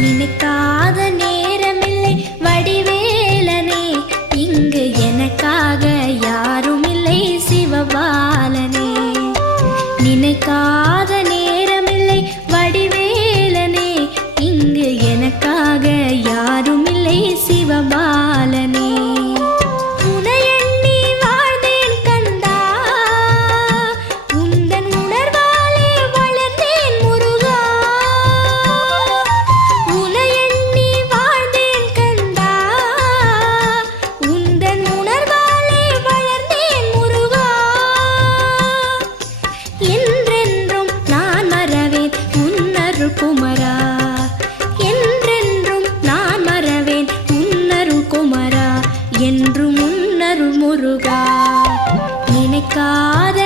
நினைக்காத நேரமில்லை வடிவேலனே, இங்கு எனக்காக யாரும் இல்லை சிவபாலனே. நினைக்காத நேரமில்லை வடிவேலனே, இங்கு எனக்காக யாரும் இல்லை சிவபாலனே. குமரா என்றென்றும் நான் மறவேன் உன்னருள் குமரா, என்றும் உன்னருள் முருகா. நினைக்காத